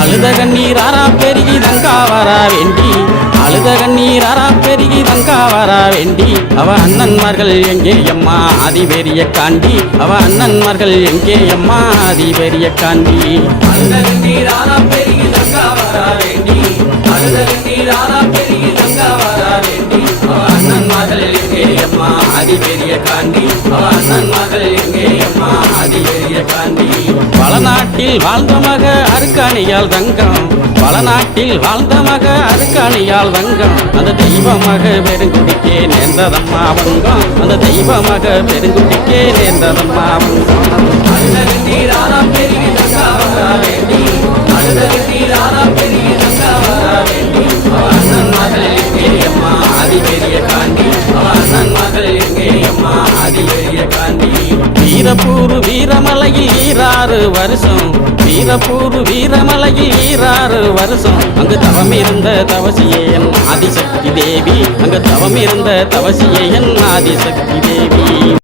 அழுத கண்ணீர் ஆறா பெருகி தங்கா வரா வேண்டி, அழுத கண்ணீர் ஆறா பெருகி தங்கா வரா வேண்டி, அவ அண்ணன்மார்கள் எங்கே அம்மா ஆதிபெரிய காண்டி, அவ அண்ணன்மார்கள் எங்கே அம்மா ஆதிபெரிய காண்டி. அழுத கண்ணீர் ஆறா பெருகி தங்கா வரா வேண்டி, அழுத கண்ணீர் ஆறா பெருகி தங்கா வரா வேண்டி, அவ அண்ணன்மார்கள் எங்கே அம்மா ஆதிபெரிய காண்டி, அவ அண்ணன்மார்கள் எங்கே அம்மா ஆதிபெரிய காண்டி. வளநாட்டில் வாழ்ந்த மக அருக்காணியால் தங்கம், வளநாட்டில் வாழ்ந்த மக அருக்காணியால் தங்கம், அந்த தெய்வமாக பெருங்குடிக்கே நேர்ந்ததம்மா வங்கம், அந்த தெய்வமாக பெருங்குடிக்கே நேர்ந்ததம்மா வங்கம். அழுத நீரானா பெருகி தங்கா வரா வேண்டி, அழுத நீரானா பெருகி தங்கா வரா வேண்டி, அவ அண்ணன் மகள் எங்கே அம்மா ஆதிபெரிய காண்டி, அவ அண்ணன் மகள் எங்கே அம்மா ஆதிபெரிய காண்டி. வீரப்பூர் வீரமலையில் 26 வருஷம், வீரப்பூர் வீரமலையில் 26 வருஷம், அங்கு தவம் இருந்த தவசியே என் ஆதிசக்தி தேவி, அங்கு தவம் இருந்த தவசியே என் ஆதிசக்தி தேவி.